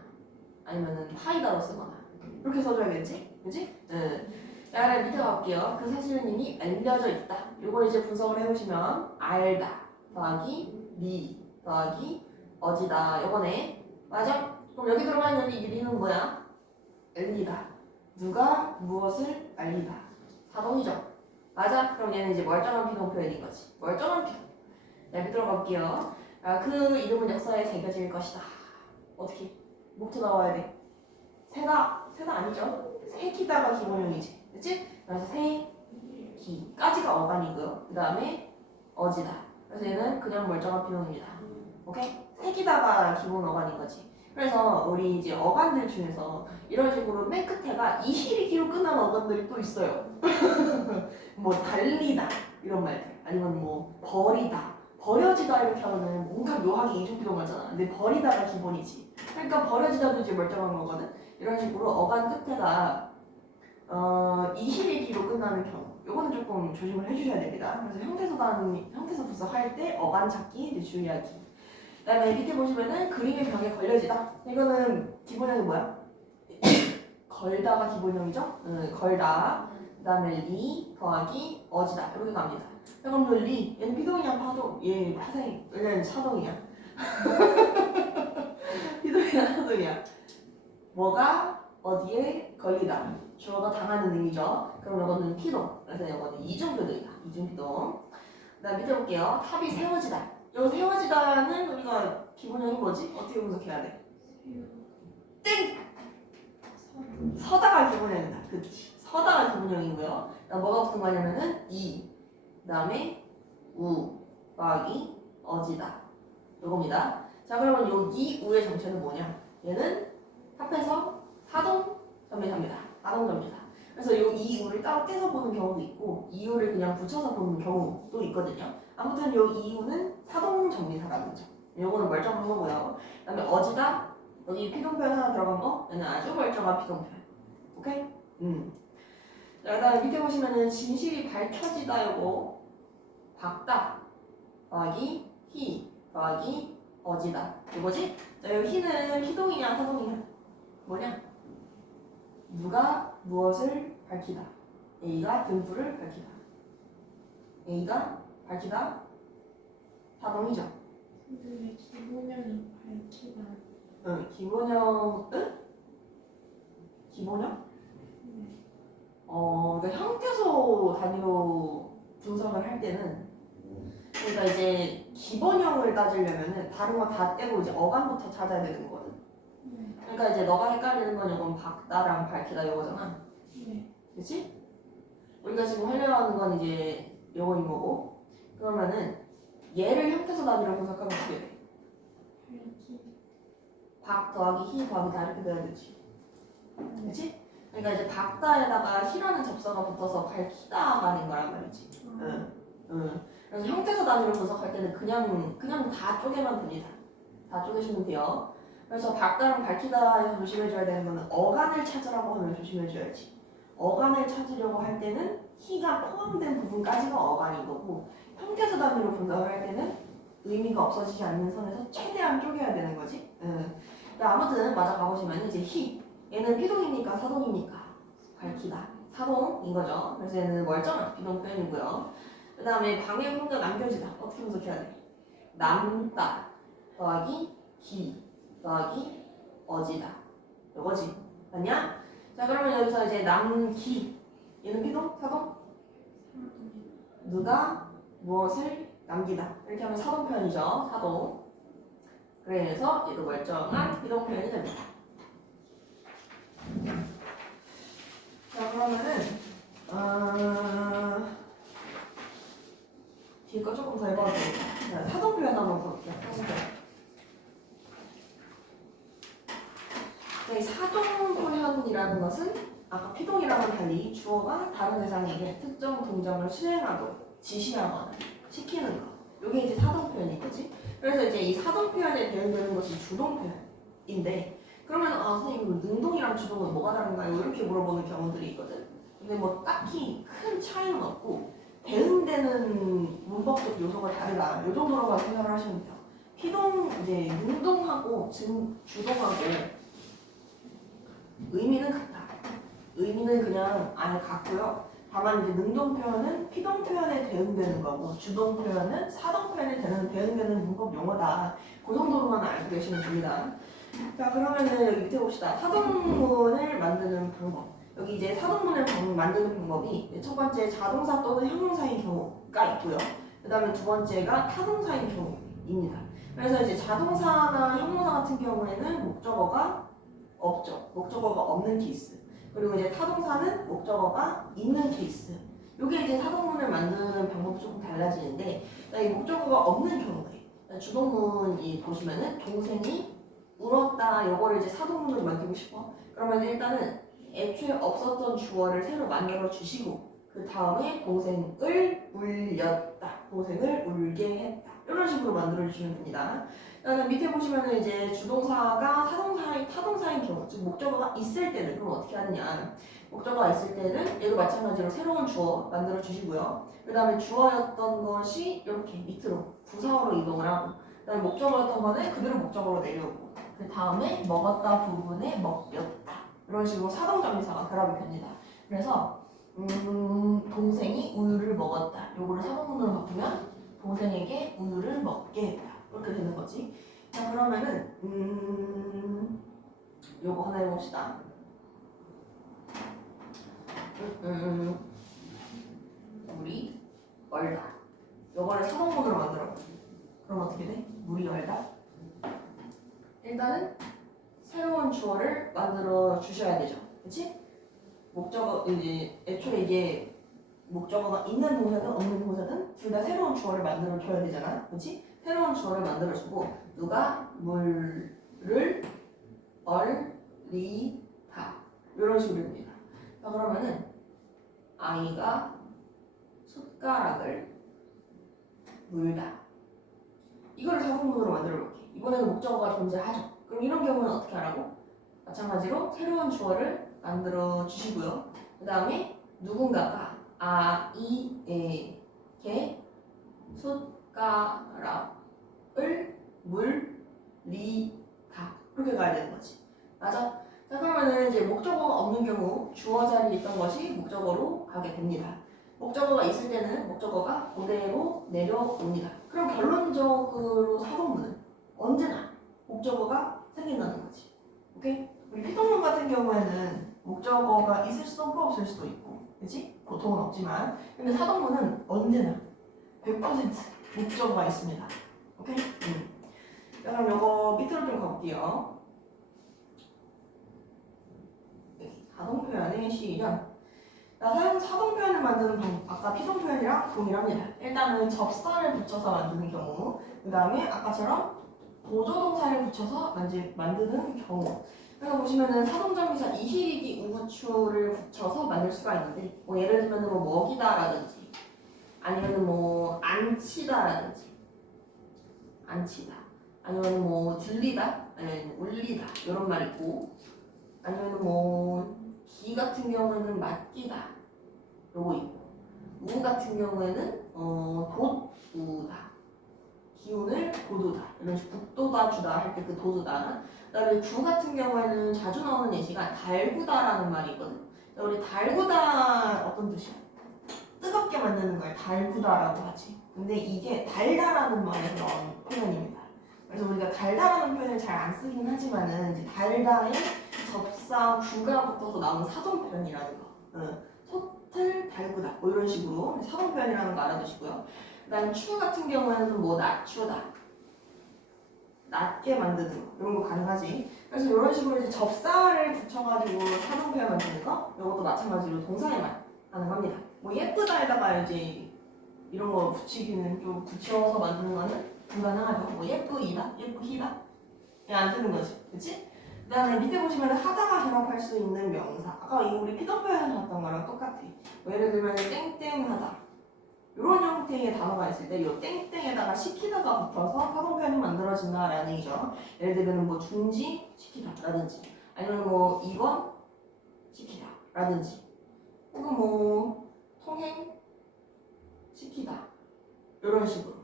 아니면은 파이다로 쓰거나 이렇게 써줘야겠지? 그치? 응. 자, 그럼 밑에 가볼게요. 그 사실은 이미 알려져 있다. 이걸 이제 분석을 해보시면 알다 더하기 리 더하기 어지다. 요거네. 맞아? 그럼 여기 들어가 있는 이 리는 뭐야? 알리다. 누가 무엇을 알리다. 사동이죠. 맞아? 그럼 얘는 이제 멀쩡한 피동 표현인 거지. 멀쩡한 피동. 자, 밑으로 가볼게요. 아, 그 이름은 역사에 새겨질 것이다. 어떻게? 목표 나와야 돼. 새가 아니죠. 새기다가 기본형이지. 그치? 그래서 새기까지가 어간이고요. 그 다음에 어지다. 그래서 얘는 그냥 멀쩡한 피동입니다. 오케이? 새기다가 기본 어간인 거지. 그래서 우리 이제 어간들 중에서 이런 식으로 맨 끝에가 이히리기로 끝나는 어간들이 또 있어요. 뭐 달리다 이런 말들 아니면 뭐 버리다 버려지다 이렇게 하면은 뭔가 묘하게 이중피동 같잖아. 근데 버리다가 기본이지. 그러니까 버려지다도 이제 멀쩡한 거거든. 이런 식으로 어간 끝에가 이히리기로 끝나는 경우 요거는 조금 조심을 해주셔야 됩니다. 그래서 형태소 분석할 때 어간 찾기 이제 주의하기. 그다음에 밑에 보시면은 그림의 벽에 걸려지다. 이거는 기본형이 뭐야? 걸다가 기본형이죠? 걸다. 그 다음에 리 더하기 어지다. 이렇게 갑니다. 자, 그럼 리 얘는 피동이야 파동? 얘 파생. 얘는 사동이야. 피동이야 사동이야. 뭐가 어디에 걸리다. 주어가 당하는 의미죠. 그럼 이거는 피동. 그래서 이거는 이중피동이다. 이중피동. 그 다음 밑에 볼게요. 탑이 세워지다. 이 세워지다는 우리가 기본형이 뭐지? 어떻게 분석해야 돼? 땡! 서다가 기본형이다. 그치? 서다가 기본형이고요. 뭐가 붙은 거냐면은 이, 그 다음에 우, 더하기 어지다. 요겁니다. 자, 그러면 이 우의 정체는 뭐냐? 얘는 합해서 사동 전미사입니다. 사동 전미사. 그래서 이 우를 따로 떼서 보는 경우도 있고 이 우를 그냥 붙여서 보는 경우도 있거든요. 아무튼 이 우는 사동 전미사라는 거죠. 요거는 멀쩡한 거고요. 그 다음에 어지다. 여기 피동표현 하나 들어간 거? 얘는 아주 멀쩡한 피동표현. 오케이? 자, 그다음 밑에 보시면은 진실이 밝혀지다 요거 박다 더하기 히 더하기 어지다. 이거지? 자, 이 히는 피동이냐 사동이냐? 뭐냐? 누가 무엇을 밝히다. A가 등불을 밝히다. A가 밝히다 사동이죠. 근데 왜 기본형이 밝히다? 응, 기본형, 응? 기본형? 네. 그러니까 형태소 단위로 분석을 할 때는 그러니까 이제 기본형을 따지려면은 다른 거 다 떼고 이제 어감부터 찾아야 되는 거거든. 네. 그러니까 이제 너가 헷갈리는 건 이건 밝다랑 밝히다 이거잖아. 네. 그치? 우리가 지금 하려고 하는 건 이제 요거인 거고. 그러면은 얘를 형태소 단위로 분석하면 어떻게 돼? 밝기. 박 더하기 희 더하기 다 이렇게 돼야 되지. 그치? 그러니까 이제 박다에다가 희라는 접사가 붙어서 밝히다가 된 거란 말이지. 응. 응. 그래서 형태소 단위로 분석할 때는 그냥 다 쪼개면 됩니다. 다 쪼개시면 돼요. 그래서 박다랑 밝히다에서 조심해줘야 되는 거는 어간을 찾으라고 하면 조심해줘야지. 어간을 찾으려고 할 때는 희가 포함된 부분까지가 어간인 거고, 형태소 단위로 분석을 할 때는 의미가 없어지지 않는 선에서 최대한 쪼개야 되는 거지. 응. 아무튼 맞아 가보시면 이제 희 얘는 피동입니까 사동입니까? 밝히다 사동인 거죠. 그래서 얘는 멀쩡한 비동 표현이고요. 그 다음에 방해 혼자 남겨지다 어떻게 분석해야 돼? 남다 더하기 기 더하기 어지다 이거지 맞냐? 자 그러면 여기서 이제 남기 얘는 피동 사동 누가 무엇을 남기다 이렇게 하면 사동 표현이죠. 사동. 그래서 얘도 멀쩡한 비동 표현이 됩니다. 자 그러면은 뒤에 거 조금 더 해봐도 되겠다. 사동 표현 한번 볼게요. 사동 표현. 이 사동 표현이라는 것은 아까 피동이랑은 달리 주어가 다른 대상에게 특정 동작을 수행하도록 지시하거나 시키는 거. 이게 이제 사동 표현인 거지. 그래서 이제 이 사동 표현에 대응되는 것이 주동 표현인데 그러면 선생님 능동이랑 주동은 뭐가 다른가요? 이렇게 물어보는 경우들이 있거든. 근데 뭐 딱히 큰 차이는 없고 대응되는 문법적 요소가 다르다. 이 정도로만 생각을 하시면 돼요. 피동 이제 능동하고 주동하고 의미는 같다. 의미는 그냥 아예 같고요. 다만 이제 능동 표현은 피동 표현에 대응되는 거고 주동 표현은 사동 표현에 대응되는 문법 용어다. 그 정도로만 알고 계시면 됩니다. 자 그러면은 여기 밑에 봅시다. 사동문을 만드는 방법. 여기 이제 사동문을 만드는 방법이 첫 번째 자동사 또는 형용사인 경우가 있고요. 그 다음에 두 번째가 타동사인 경우입니다. 그래서 이제 자동사나 형용사 같은 경우에는 목적어가 없죠. 목적어가 없는 케이스. 그리고 이제 타동사는 목적어가 있는 케이스. 이게 이제 사동문을 만드는 방법이 조금 달라지는데 이 목적어가 없는 경우에 주동문이 보시면은 동생이 울었다. 요거를 이제 사동문으로 만들고 싶어. 그러면 일단은 애초에 없었던 주어를 새로 만들어 주시고 그 다음에 동생을 울렸다. 동생을 울게 했다. 이런 식으로 만들어 주시면 됩니다. 그다음에 밑에 보시면은 이제 주동사가 타동사인 경우, 즉 목적어가 있을 때는 그럼 어떻게 하느냐? 목적어가 있을 때는 얘도 마찬가지로 새로운 주어 만들어 주시고요. 그 다음에 주어였던 것이 이렇게 밑으로 부사어로 이동을 하고, 그 다음에 목적어였던 거는 그대로 목적어로 내려오고, 그 다음에 먹었다 부분에 먹였다. 이런 식으로 사동정의사가 결합이 됩니다. 그래서 동생이 우유를 먹었다. 요거를 사동문으로 바꾸면 동생에게 우유를 먹게 했다. 이렇게 되는 거지. 자 그러면은 요거 하나 해봅시다. 물이 얼다. 요거를 사동문으로 만들어. 그럼 어떻게 돼? 물이 얼다. 일단은 새로운 주어를 만들어 주셔야 되죠. 그치? 목적어, 이제 애초에 이게 목적어가 있는 동사든 없는 동사든 둘 다 새로운 주어를 만들어 줘야 되잖아. 그치? 새로운 주어를 만들어 주고 누가 물을 얼리다. 이런 식으로 됩니다. 자, 그러면은 아이가 숟가락을 물다. 이거를 사동문으로 만들어 볼게. 이번에는 목적어가 존재하죠. 그럼 이런 경우는 어떻게 하라고? 마찬가지로 새로운 주어를 만들어 주시고요. 그 다음에 누군가가 아이에게 숟가락을 물리다. 그렇게 가야 되는 거지. 맞아? 자 그러면은 이제 목적어가 없는 경우 주어 자리에 있던 것이 목적어로 가게 됩니다. 목적어가 있을 때는 목적어가 그대로 내려옵니다. 그럼 결론적으로 사동문은 언제나 목적어가 생긴다는 거지. 오케이? 우리 피동문 같은 경우에는 목적어가 있을 수도 있고 없을 수도 있고, 그렇지? 보통은 없지만, 근데 사동문은 언제나 100% 목적어가 있습니다. 오케이? 그럼 요거 밑으로 좀 가볼게요. 가동 표현의 시작. 사용 사동 표현을 만드는 방법, 아까 피동 표현이랑 동일합니다. 일단은 접사를 붙여서 만드는 경우, 그 다음에 아까처럼 보조동사를 붙여서 만드는 경우. 그래서 보시면은 사동정비사 이시리기 우구추를 붙여서 만들 수가 있는데, 뭐 예를 들면 뭐 먹이다라든지, 아니면 뭐 안치다라든지, 안치다, 아니면 뭐 들리다, 아니면 울리다 이런 말 있고, 아니면 뭐 기 같은 경우에는 맡기다 요거 있고, 우 같은 경우에는 돋우다, 기운을 돋우다, 이런 식으로 북돋아 주다 할 때 그 돋우다. 그다음에 구 같은 경우에는 자주 나오는 예시가 달구다라는 말이 있거든. 우리 달구다 어떤 뜻이야? 뜨겁게 만드는 걸 달구다라고 하지. 근데 이게 달다라는 말에서 나온 표현입니다. 그래서 우리가 달다라는 표현을 잘 안 쓰긴 하지만은 이제 달다에 접사 구가 붙어서 나온 사동 표현이라는 거. 소틀 달구다 뭐 이런 식으로 사동 표현이라는 거 알아두시고요. 그다음에 추 같은 경우에는 뭐 낮추다, 낮게 만드는 거 이런 거 가능하지. 그래서 이런 식으로 이제 접사를 붙여가지고 사동 표현 만드는 거 이것도 마찬가지로 동사에만 가능합니다. 뭐 예쁘다에다가 이제 이런 거 붙이기는 좀 붙여서 만드는 거는 불가능하죠. 뭐 예쁘이다, 예쁘히다 안 되는 거지, 그렇지? 그다음에 밑에 보시면 하다가 결합할 수 있는 명사. 아까 우리 피동 표현 나왔던 거랑 똑같아. 뭐 예를 들면 땡땡하다 이런 형태의 단어가 있을 때 이 땡땡에다가 시키다가 붙어서 사동 표현이 만들어진다라는 얘기죠. 예를 들면 뭐 중지 시키다라든지, 아니면 뭐 입원 시키다라든지, 혹은 뭐 통행 시키다 이런 식으로.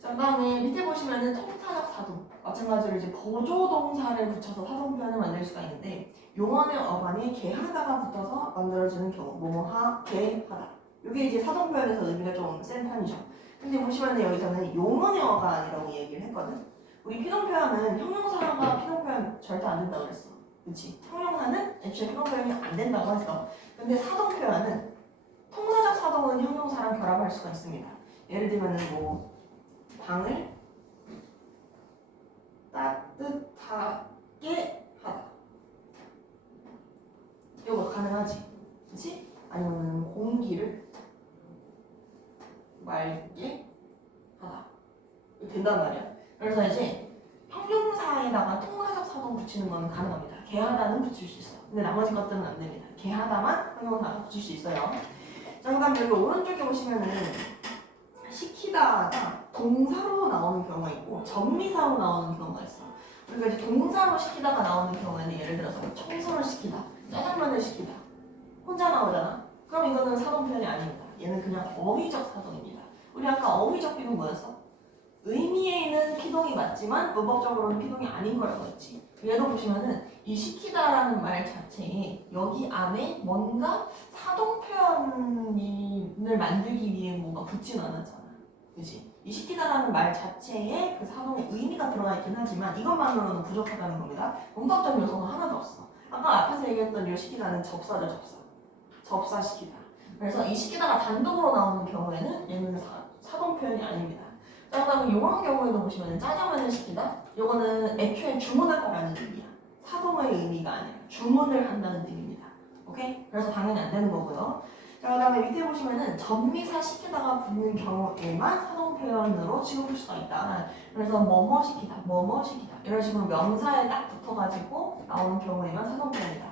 자, 그다음에 밑에 보시면은 통타적 사동 마찬가지로 이제 보조동사를 붙여서 사동 표현을 만들 수가 있는데, 용언의 어간이 개하다가 붙어서 만들어지는 경우, 뭐뭐하 개하다. 이게 이제 사동 표현에서 의미가 좀 센 편이죠. 근데 보시면은 여기서는 용언의 어간이라고 얘기를 했거든. 우리 피동 표현은 형용사가 피동 표현 절대 안 된다고 그랬어. 그렇지? 형용사는 애초에 피동 표현이 안 된다고 했어. 근데 사동 표현은 통사적 사동은 형용사랑 결합할 수가 있습니다. 예를 들면은 뭐 방을 따뜻하게 하다. 이거 가능하지, 그렇지? 아니면 공기를 맑게 하다. 이거 된단 말이야. 그래서 이제 형용사에다가 통사적 사동 붙이는 건 가능합니다. 개하다는 붙일 수 있어. 근데 나머지 것들은 안 됩니다. 개하다만 형용사가 붙일 수 있어요. 자, 그다음 여기 오른쪽에 보시면은 시키다가 동사로 나오는 경우가 있고 전미사로 나오는 경우가 있어. 우리가 이제 동사로 시키다가 나오는 경우에는 예를 들어서 청소를 시키다, 짜장면을 시키다, 혼자 나오잖아. 그럼 이거는 사동 표현이 아닙니다. 얘는 그냥 어휘적 사동입니다. 우리 아까 어휘적 피동 뭐였어? 의미에는 피동이 맞지만 문법적으로는 피동이 아닌 거라고 했지. 얘도 보시면은 이 시키다라는 말 자체에 여기 안에 뭔가 사동 표현을 만들기 위해 뭔가 붙진 않았잖아. 그치? 이 시키다라는 말 자체에 그 사동의 의미가 들어가 있긴 하지만 이것만으로는 부족하다는 겁니다. 문법적 요소는 하나도 없어. 아까 앞에서 얘기했던 이 시키다는 접사죠, 접사. 접사시키다. 그래서 이 시키다가 단독으로 나오는 경우에는 얘는 사동 표현이 아닙니다. 자, 그다음에 이런 경우에도 보시면 짜장면을 시키다. 이거는 애초에 주문하다라는 의미야. 사동의 의미가 아니라 주문을 한다는 의미입니다. 오케이? 그래서 당연히 안 되는 거고요. 자, 그다음에 밑에 보시면은 전미사 시키다가 붙는 경우에만 사동 표현으로 취급할 수가 있다. 그래서 뭐뭐 시키다, 뭐뭐 시키다 이런 식으로 명사에 딱 붙어가지고 나오는 경우에만 사동 표현이다.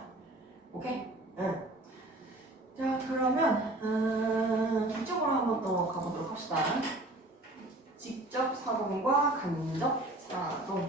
오케이? 응. 자, 그러면 이쪽으로 한번 또 가보도록 합시다. 직접 사동과 간접 사동.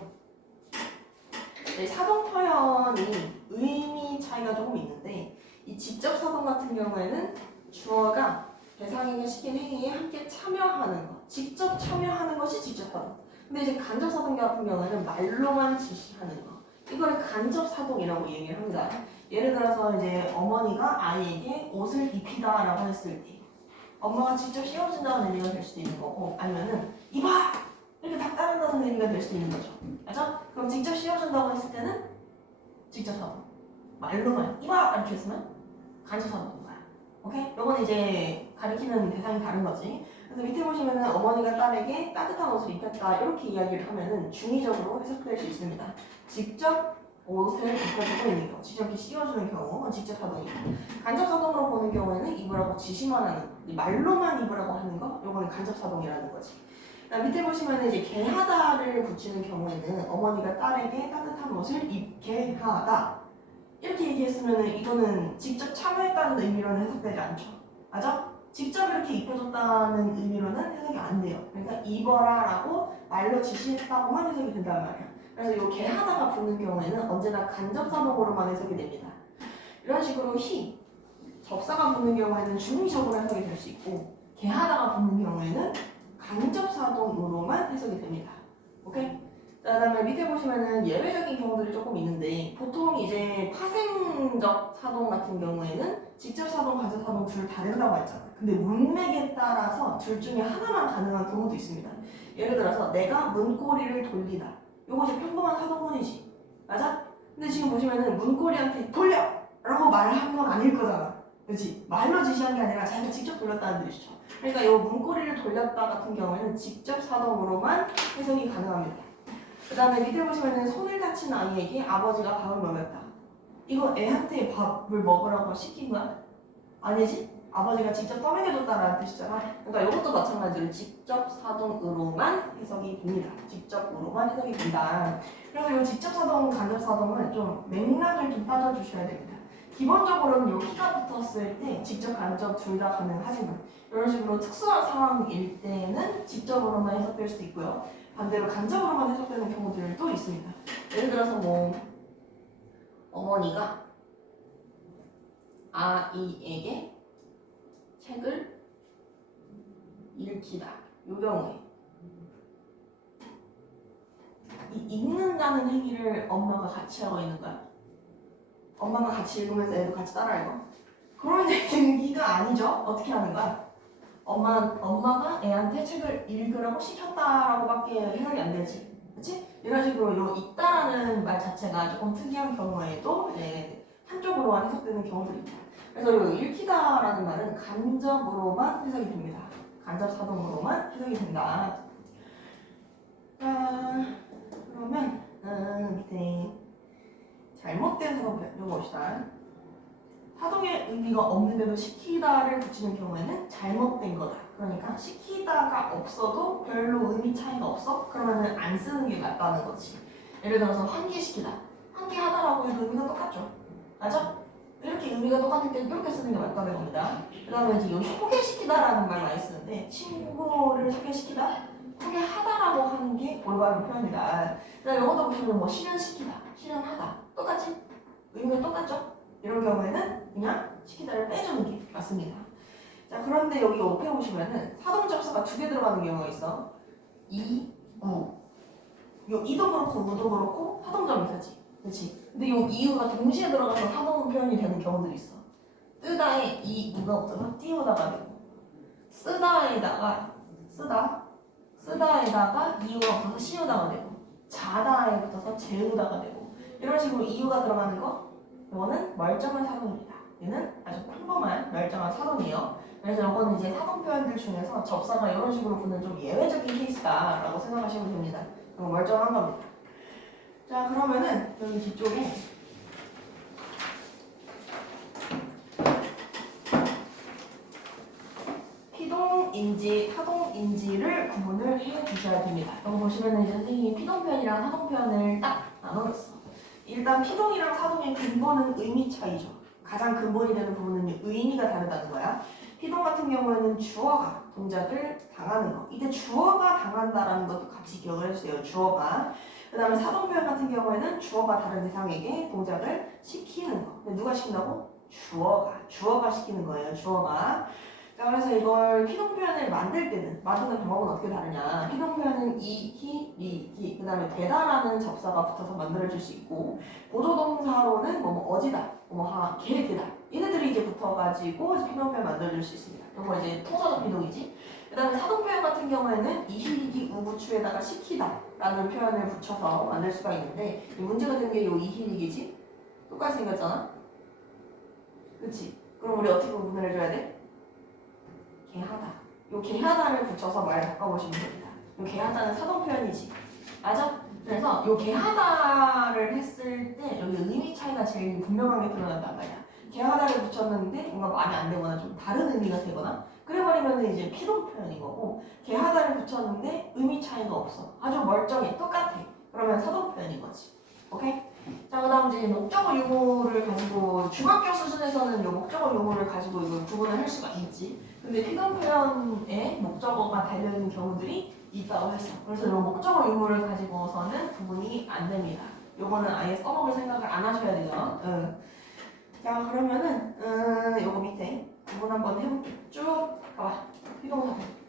네, 사동 표현이 의미 차이가 조금 있는데, 이 직접 사동 같은 경우에는 주어가 대상에게 시킨 행위에 함께 참여하는 것, 직접 참여하는 것이 직접 사동. 근데 이제 간접 사동 같은 경우에는 말로만 지시하는 것, 이걸 간접 사동이라고 얘기를 합니다. 예를 들어서 이제 어머니가 아이에게 옷을 입히다라고 했을 때 엄마가 직접 씌워준다는 의미가 될 수도 있는 거고, 아니면은 이봐! 이렇게 다 따른다는 의미가 될 수도 있는 거죠. 맞죠? 그럼 직접 씌워준다고 했을 때는 직접 사동. 말로만 이봐! 이렇게 했으면 간접 사동인 거야. 오케이? 이건 이제 가리키는 대상이 다른 거지. 그래서 밑에 보시면은 어머니가 딸에게 따뜻한 옷을 입혔다 이렇게 이야기를 하면은 중의적으로 해석될 수 있습니다. 직접 옷을 입혀주고 있는 경우, 직접 이렇게 씌워주는 경우, 직접 사동이고 간접 사동으로 보는 경우에는 입으라고 지시만 하는 거, 말로만 입으라고 하는 거, 요거는 간접 사동이라는 거지. 밑에 보시면은 이제 개하다를 붙이는 경우에는 어머니가 딸에게 따뜻한 옷을 입게 하다 이렇게 얘기했으면은 이거는 직접 참여했다는 의미로는 해석되지 않죠. 맞아? 직접 이렇게 입혀줬다는 의미로는 해석이 안 돼요. 그러니까 입어라라고 말로 지시했다고만 해석이 된단 말이야. 그래서 이 개하다가 붙는 경우에는 언제나 간접사동으로만 해석이 됩니다. 이런 식으로 히, 접사가 붙는 경우에는 중의적으로 해석이 될 수 있고 개하다가 붙는 경우에는 간접사동으로만 해석이 됩니다. 오케이? 자, 그다음에 밑에 보시면은 예외적인 경우들이 조금 있는데 보통 이제 파생적 사동 같은 경우에는 직접 사동, 간접 사동 둘 다 된다고 했잖아요. 근데 문맥에 따라서 둘 중에 하나만 가능한 경우도 있습니다. 예를 들어서 내가 문고리를 돌리다. 요것이 평범한 사동문이지. 맞아? 근데 지금 보시면은 문고리한테 돌려! 라고 말한 건 아닐 거잖아. 그렇지? 말로 지시한 게 아니라 자기가 직접 돌렸다는 뜻이죠. 그러니까 이 문고리를 돌렸다 같은 경우에는 직접 사동으로만 해석이 가능합니다. 그 다음에 밑에 보시면은 손을 다친 아이에게 아버지가 밥을 먹였다. 이거 애한테 밥을 먹으라고 시킨 거야? 아니지? 아버지가 직접 떠먹여줬다라는 뜻이잖아. 그러니까 이것도 마찬가지로 직접 사동으로만 해석이 됩니다. 직접으로만 해석이 된다. 그래서 이 직접 사동, 간접 사동은 좀 맥락을 좀 따져주셔야 됩니다. 기본적으로는 이 키가 붙었을 때 직접, 간접 둘 다 가능하지만 이런 식으로 특수한 상황일 때는 직접으로만 해석될 수도 있고요. 반대로 간접으로만 해석되는 경우들도 있습니다. 예를 들어서 뭐 어머니가 아이에게 책을 읽히다. 이 경우에 이 읽는다는 행위를 엄마가 같이 하고 있는 거야. 엄마가 같이 읽으면서 애도 같이 따라 읽어. 그런 얘기가 아니죠. 어떻게 하는 거야? 엄마가 애한테 책을 읽으라고 시켰다라고밖에 해석이 안 되지. 그치? 이런 식으로 요 있다라는 말 자체가 조금 특이한 경우에도 한쪽으로만 해석되는 경우들이 있다. 그래서 요 읽히다라는 말은 간접으로만 해석이 됩니다. 간접 사동으로만 해석이 된다. 자, 그러면 밑에 잘못된 사동편 이거 봅시다. 사동의 의미가 없는데도 시키다를 붙이는 경우에는 잘못된 거다. 그러니까 시키다가 없어도 별로 의미 차이가 없어? 그러면은 안 쓰는 게 맞다는 거지. 예를 들어서 환기시키다. 환기하다라고 해도 의미가 똑같죠. 맞아? 이렇게 의미가 똑같을 때 이렇게 쓰는 게 맞다는 겁니다. 그 다음에 이제 여기 소개시키다라는 말 많이 쓰는데 친구를 소개시키다? 소개하다라고 하는 게 올바른 표현이다. 그 다음에 이것도 보시면 뭐 실현시키다, 실현하다. 똑같지? 의미가 똑같죠? 이런 경우에는 그냥 시키다를 빼주는 게 맞습니다. 자, 그런데 여기 옆에 보시면은 사동 접사가 두 개 들어가는 경우가 있어. 이, 우. 요 이도 그렇고 우도 그렇고 사동접이사지. 그렇지? 근데 요 이우가 동시에 들어가서 사동 표현이 되는 경우들이 있어. 뜨다에 이 우가 붙어서 띄우다가 되고 쓰다에다가 쓰다에다가 이우가 붙어서 씌우다가 되고 자다에 붙어서 재우다가 되고 이런 식으로 이우가 들어가는 거 이거는 멀쩡한 사동입니다. 얘는 아주 평범한 멀쩡한 사동이에요. 그래서 이거는 이제 사동 표현들 중에서 접사가 이런 식으로 붙는 좀 예외적인 케이스다라고 생각하시면 됩니다. 이거 멀쩡한 겁니다. 자, 그러면은 여기 뒤쪽에 피동인지 타동인지를 구분을 해 주셔야 됩니다. 여기 보시면은 이제 선생님이 피동 표현이랑 사동 표현을 딱 나눠줬어. 일단 피동이랑 사동의 근본은 의미 차이죠. 가장 근본이 되는 부분은 의미가 다르다는 거야. 피동 같은 경우에는 주어가 동작을 당하는 거. 이때 주어가 당한다라는 것도 같이 기억을 해주세요. 주어가. 그 다음에 사동 표현 같은 경우에는 주어가 다른 대상에게 동작을 시키는 거. 근데 누가 시킨다고? 주어가 시키는 거예요. 주어가. 자, 그래서 이걸 피동 표현을 만드는 방법은 어떻게 다르냐? 피동 표현은 이, 히, 리, 기, 그 다음에 되다라는 접사가 붙어서 만들어질 수 있고 보조동사로는 어지다, 개, 되다 얘네들이 이제 붙어가지고 피동 표현 만들어질 수 있습니다. 이거 이제 통사적 피동이지. 그 다음에 사동 표현 같은 경우에는 이, 히, 리, 기, 우부추에다가 시키다 라는 표현을 붙여서 만들 수가 있는데 문제가 되는 게 이, 히, 리, 기지? 똑같이 생겼잖아? 그치? 그럼 우리 어떻게 구분을 해줘야 돼? 개하다 요 개하다를 붙여서 말 바꿔보시면 됩니다. 요 개하다는 사동 표현이지. 맞아? 그래서 요 개하다를 했을 때 여기 의미 차이가 제일 분명하게 드러난단 말이야. 개하다를 붙였는데 뭔가 말이 안 되거나 좀 다른 의미가 되거나 그래버리면 이제 피동 표현인 거고 개하다를 붙였는데 의미 차이가 없어. 아주 멀쩡해. 똑같아. 그러면 사동 표현인 거지. 오케이? 자, 그 다음 이제 목적어 유무를 가지고 중학교 수준에서는 요 목적어 유무를 가지고 이걸 구분을 할 수가 있지. 근데 피동 표현에 목적어가 달려있는 경우들이 있다고 했어. 그래서 요 목적어 유무를 가지고서는 구분이 안 됩니다. 요거는 아예 써먹을 생각을 안 하셔야 돼요. 응. 자, 그러면은 요거 밑에 구분 한번 해볼게. 쭉 가봐. 피동사고.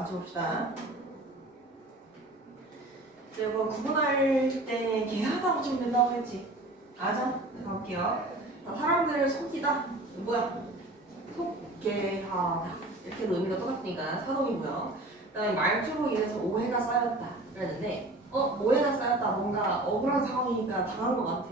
같이 봅시다. 이거 구분할 때 개하다 붙이면 된다고 했지. 맞아? 가볼게요. 사람들을 속이다. 뭐야? 속개하다. 이렇게 의미가 똑같으니까 사동이고요. 그다음에 말투로 인해서 오해가 쌓였다. 그랬는데 오해가 쌓였다. 뭔가 억울한 상황이니까 당한 것 같아.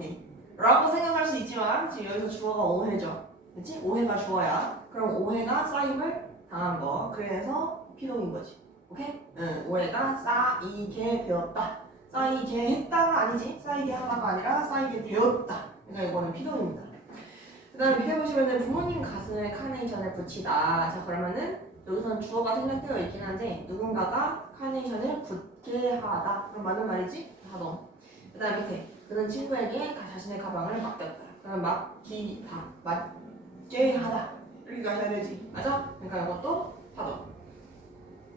라고 생각할 수 있지만 지금 여기서 주어가 오해죠. 그치? 오해가 주어야. 그럼 오해가 쌓임을 당한 거. 그래서 피동인 거지. 오케이? 응. 오해가 쌓이게 되었다. 쌓이게 했다가 아니지. 쌓이게 하다가 아니라 쌓이게 되었다. 그러니까 이거는 피동입니다. 그 다음에 밑에 보시면은 부모님 가슴에 카네이션을 붙이다. 자, 그러면은 여기서는 주어가 생략되어 있긴 한데 누군가가 카네이션을 붙게 하다. 그럼 맞는 말이지? 하동. 그 다음 밑에 그는 친구에게 자신의 가방을 맡겼다. 그럼 맡기다. 맡게 하다. 이렇게 가셔야 되지. 맞아? 그러니까 이것도 하동.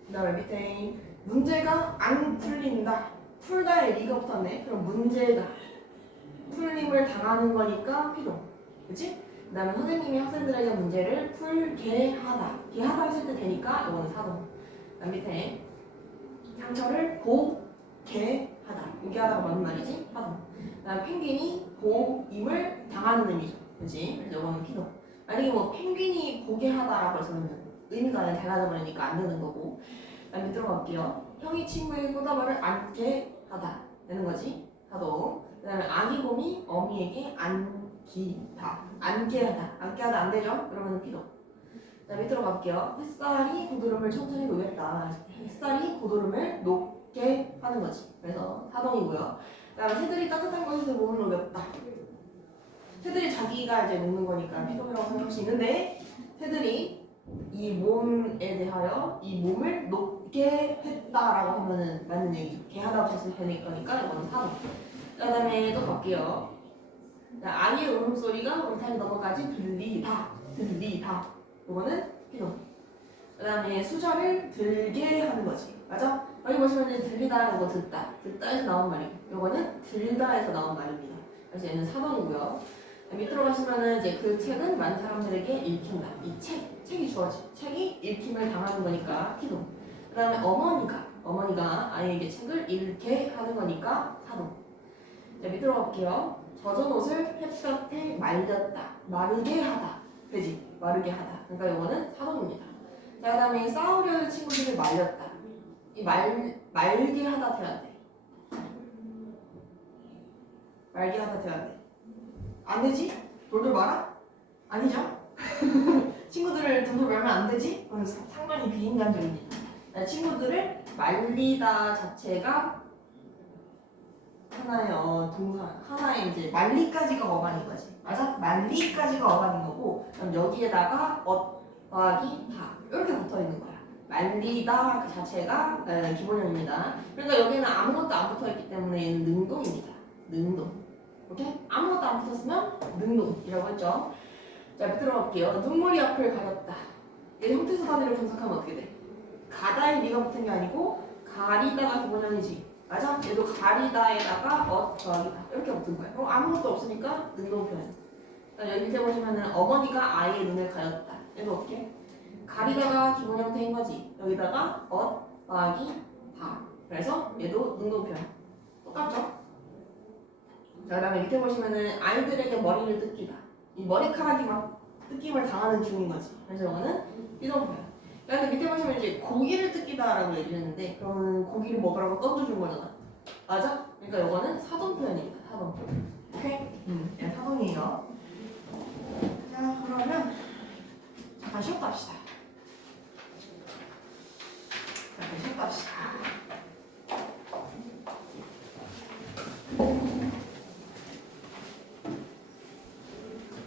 그 다음에 밑에 문제가 안 풀린다. 풀다에 리가 붙었네. 그럼 문제가 풀림을 당하는 거니까 피동. 그치? 그 다음에 선생님이 학생들에게 문제를 풀게 하다. 게 하다 했을 때 되니까 이거는 사동. 그 다음 밑에 상처를 보게 하다. 보게 하다가 맞는 말이지? 하동. 그 다음 펭귄이 보임을 당하는 의미죠. 그치? 그래서 이거는 피동. 만약에 뭐 펭귄이 보게 하다라고 해서는 의미가 달라져 버리니까 안 되는 거고. 그 다음 밑으로 갈게요. 형이 친구의 꽃다발을 안게 하다. 되는 거지? 하동. 그 다음에 아기 곰이 어미에게 안기다. 안게 하다. 안게 하다 안 되죠? 그러면 피동. 자, 밑으로 가볼게요. 햇살이 고도름을 천천히 녹였다. 햇살이 고도름을 녹게 하는 거지. 그래서 사동이고요. 그 다음에 새들이 따뜻한 곳에서 몸을 녹였다. 새들이 자기가 이제 녹는 거니까 피동이라고 생각할 수 있는데 새들이 이 몸에 대하여 이 몸을 녹게 했다라고 하면은 맞는 얘기죠. 게 하다 없었을 테니까 이거는 사동. 그 다음에 또 갈게요. 아이의 울음소리가 울타리 너머까지 들리다. 이거는 피동. 그 다음에 수저를 들게 하는 거지. 맞아? 여기 보시면 들리다 이거 듣다에서 나온 말이고 이거는 들다에서 나온 말입니다. 그래서 얘는 사동이고요. 밑으로 가시면은 이제 그 책은 많은 사람들에게 읽힌다. 이 책이 주어지. 책이 읽힘을 당하는 거니까 피동. 그 다음에 어머니가 아이에게 책을 읽게 하는 거니까 사동. 자, 밑으로 갈게요. 젖은 옷을 햇볕에 말렸다. 마르게 하다. 되지? 마르게 하다. 그러니까 이거는 사동입니다. 자, 그 다음에 싸우려는 친구들을 말렸다. 이 말게 하다 돼야 돼. 말게 하다 돼야 돼. 안 되지? 돌돌 말아? 아니죠? 친구들을 돌돌 말면 안 되지? 그건 상당히 비인간적입니다. 친구들을 말리다 자체가 하나의 동사, 하나의 이제 말리까지가 어간인 거지. 맞아? 말리까지가 어간인 거고, 그럼 여기에다가 더하기 다 이렇게 붙어 있는 거야. 말리다 그 자체가 기본형입니다. 그러니까 여기는 아무것도 안 붙어 있기 때문에 얘는 능동입니다. 능동. 오케이? 아무것도 안 붙었으면 능동이라고 했죠. 자, 밑으로 갈게요. 눈물이 앞을 가렸다. 얘 형태수 단위를 분석하면 어떻게 돼? 가다에 리가 붙은 게 아니고 가리다가 기본형이지. 맞아? 얘도 가리다에다가 더하기다 이렇게 붙은 거야. 그럼 아무것도 없으니까 능동 표현. 여기 밑에 보시면은 어머니가 아이의 눈을 가렸다. 얘도 어떻게? 가리다가 기본 형태인 거지. 여기다가 더하기 다. 그래서 얘도 능동 표현. 똑같죠? 자, 그 다음에 밑에 보시면은 아이들에게 머리를 뜯기다. 이 머리카락이 막 뜯김을 당하는 중인 거지. 그래서 이거는 이동 표현. 근데 밑에 보시면 이제 고기를 뜯기다라고 얘기를 했는데 그러면 고기를 먹으라고 던져준 거잖아. 맞아? 그러니까 이거는 사동 표현입니다. 사동. 오케이? 네, 사동이에요. 자, 그러면 잠깐 쉬었다 합시다. 잠깐 쉬었다 합시다.